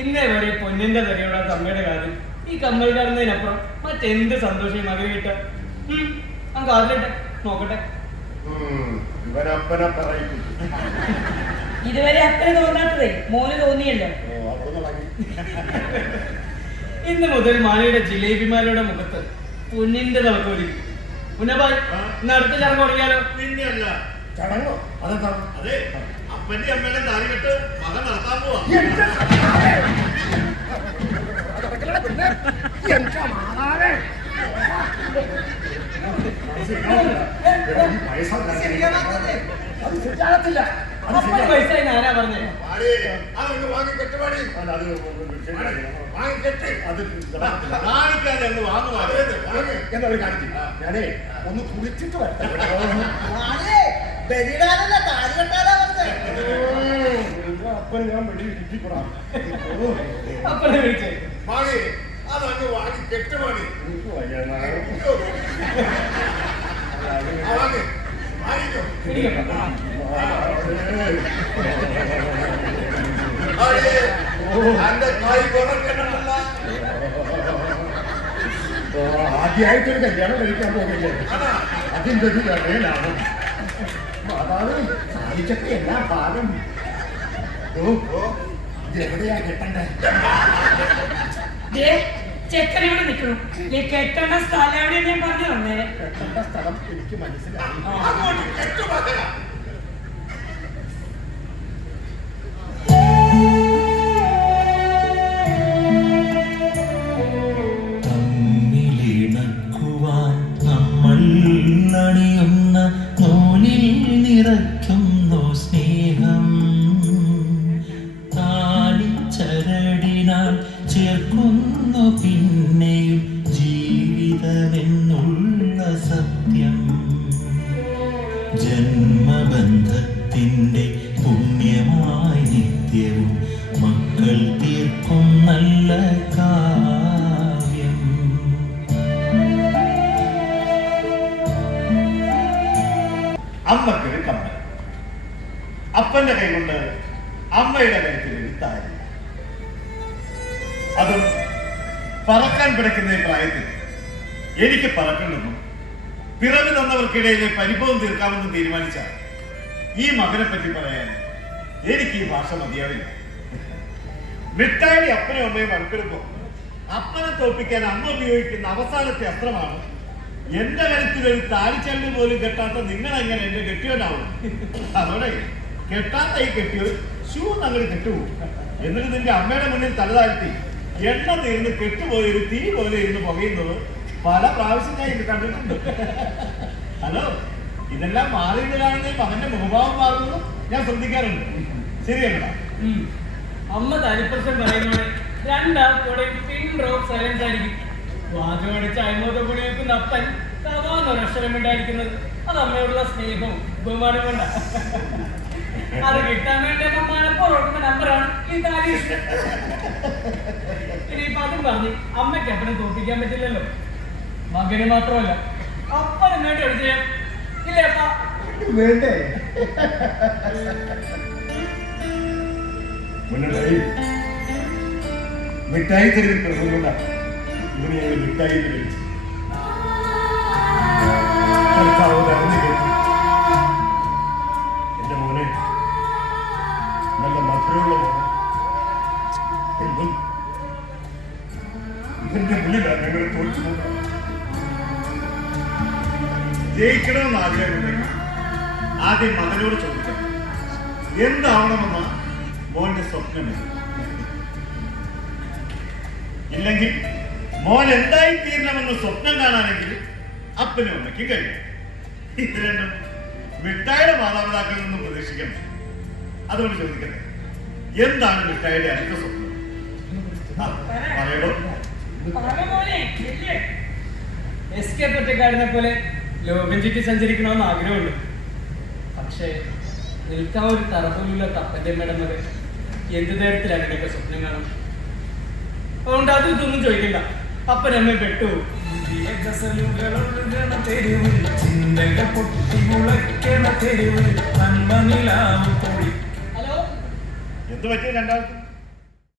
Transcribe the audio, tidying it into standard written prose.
ഇന്നേ വരെ പൊന്നിന്റെ തരയുടെ അമ്മയുടെ കാര്യം ഈ കമ്മൽ കാണുന്നതിനപ്പുറം മറ്റെന്ത് സന്തോഷം മകന് കിട്ടുക. അങ്ങ് ആദ്യട്ടെ നോക്കട്ടെ. ഇതുവരെ അപ്പനെ തോന്നാത്തതേ മോന് തോന്നിയല്ലോ. ഇന്ന് മുതൽ മാണിയുടെ ജിലേബിമാരുടെ മുഖത്ത് പൊന്നിന്റെ തളക്കോലി. പുനഭായ് ഇന്ന് അടുത്ത ചടങ്ങ് തുടങ്ങിയാലോ? പിന്നെയല്ല ചടങ്ങോ? അതെ, അപ്പന്റെ അമ്മയുടെ താലികെട്ട് മകൻ നടത്താൻ പോവാ. ഞാനാ പറഞ്ഞേ കാണിക്കാതെ ഒന്ന് വാങ്ങുവാ. ഞാനേ ഒന്ന് കുളിച്ചിട്ട് വരട്ടെ. അപ്പൻ ഞാൻ വെടി ഇരിക്കപ്പെടാം. അപ്പനെ വിളിച്ചേ മാണി അതങ്ങ് വാങ്ങി കെട്ടുമാണി. ആദ്യമായിട്ടൊരു കല്യാണം കഴിക്കാൻ പോകില്ലേ, അതിൻ്റെ ഒരു വേളയിലാണ് മാതാവ് സാധിച്ചൊക്കെ എല്ലാ ഭാഗം. എവിടെയാ കെട്ടണ്ടേ? ചെക്കനോട് നിൽക്കണം. കെട്ടേണ്ട സ്ഥലം എവിടെയാ ഞാൻ പറഞ്ഞു തന്നേ. കെട്ടേണ്ട സ്ഥലം എനിക്ക് മനസ്സിലായി. തമ്മിലിണക്കുവാൻ നമ്മൾ അണിയുന്ന നൂലിൽ നിറയ്ക്കുന്നു സ്നേഹം. താലിച്ചരടിനാൽ ചേർക്കുന്നു പിന്നെയും ജീവിതമെന്നുള്ള സത്യം. ജന്മബന്ധത്തിൻ്റെ പുണ്യമായി നിത്യവും മക്കൾ തീർക്കും നല്ല കാവ്യം. അമ്മക്കൊരു കമ്മൽ, അപ്പന്റെ കൈ കൊണ്ട് അമ്മയുടെ കഴുത്തിൽ ഒരു താലി. അതും പറക്കാൻ പിടക്കുന്ന ഈ പ്രായത്തിൽ എനിക്ക് പറക്കണമെന്നും പിറവി തന്നവർക്കിടയിലെ പരിഭവം തീർക്കാമെന്ന് തീരുമാനിച്ച ഈ മകനെ പറ്റി പറയാൻ എനിക്ക് ഈ ഭാഷ മതിയാവില്ല. മിഠായി അപ്പനും അമ്മയും വഴക്കെടുപ്പോ അപ്പനെ തോൽപ്പിക്കാൻ അമ്മ ഉപയോഗിക്കുന്ന അവസാനത്തെ അസ്ത്രമാണ് എന്റെ കരുത്തിൽ ഒരു താലിച്ചല്ല് പോലും കെട്ടാത്ത നിങ്ങൾ എങ്ങനെ എന്റെ കെട്ടിയോനാവും. അതോടെ കെട്ടാത്ത ഈ കെട്ടിയോ ഷൂ അങ്ങനെ കെട്ടുപോകും. എന്നിട്ട് നിന്റെ അമ്മയുടെ മുന്നിൽ തലതാഴ്ത്തി എണ്ണ തീർന്ന് കെട്ടുപോയൊരു തീ പോലെ ഇരുന്ന് പുകയുന്നത് പല പ്രാവശ്യം ഞാൻ ഇത് കണ്ടിട്ടുണ്ട്. ഹലോ, ഇതെല്ലാം മാറിയിട്ട് കാണുന്ന മകന്റെ മുഖഭാവം മാറുന്നത് ഞാൻ ശ്രദ്ധിക്കാറുണ്ട്. ശരിയല്ല? അമ്മ താലിപ്രശ്നം പറയുന്നോടെ രണ്ടാൾക്കൂടെ പിൻ ഡ്രോപ്പ് സൈലൻസ് ആയിരിക്കും. വാചകടിച്ച് അയമോത കൂടി വെക്കുന്ന അപ്പൻ കവാന്നൊരക്ഷരം ഉണ്ടായിരിക്കുന്നത് അത് അമ്മയോടുള്ള സ്നേഹവും ബഹുമാനം കൊണ്ടാ. അത് കിട്ടാൻ വേണ്ടി അമ്മ മനപ്പുറം നമ്പറാണ് ഈ താലി. ഇനിയിപ്പൊ അതും പറഞ്ഞ് അമ്മയ്ക്ക് അപ്പനെ തോൽപ്പിക്കാൻ പറ്റില്ലല്ലോ. മകന് മാത്രമല്ല അപ്പനും വേണ്ടി അടിച്ചു ചെയ്യാം. ഇല്ലേ അപ്പ? വേണ്ടേ? മിഠായി തെരുവിൽ പ്രഭുകൊണ്ട ഇവനെ മിഠായി കഴിച്ചു. എന്റെ മോനെ നല്ല മധുരമുള്ള മോനെ, ഇവന്റെ മുന്നിലാണ് ഞങ്ങൾ തോറ്റു പോകുന്നത്. ജയിക്കണമെന്ന് ആഗ്രഹമുണ്ടെങ്കിൽ ആദ്യം മകനോട് ചോദിക്കണം എന്താവണമെന്ന മോന്റെ സ്വപ്നമേ. ഇല്ലെങ്കിൽ മോൻ എന്തായി തീരണമെന്ന് സ്വപ്നം കാണാനെങ്കിൽ അപ്പനും അമ്മയ്ക്കും കഴിയും. ഇത് രണ്ടും മിഠായിയുടെ മാതാപിതാക്കളിൽ നിന്നും പ്രതീക്ഷിക്കണം. അതുകൊണ്ട് ചോദിക്കട്ടെ, എന്താണ് മിഠായിയുടെ അടുത്ത സ്വപ്നം? പറയണോ? എസ്കേപ്പ് ഒറ്റക്കാരനെ പോലെ ലോകം ചുറ്റി സഞ്ചരിക്കണമെന്ന് ആഗ്രഹമുണ്ട്. പക്ഷേ നിൽക്കാൻ ഒരു തറപോലുള്ള തപ്പന്റെ അമ്മയുടെ മകൻ എന്ത് തരത്തിലാണ് എന്നൊക്കെ സ്വപ്നം കാണും. അതുകൊണ്ട് അത് ഇതൊന്നും ചോദിക്കണ്ട. അപ്പനമ്മ പെട്ടു. ഹലോ, എന്ത് പറ്റിയ രണ്ടാൾക്കും?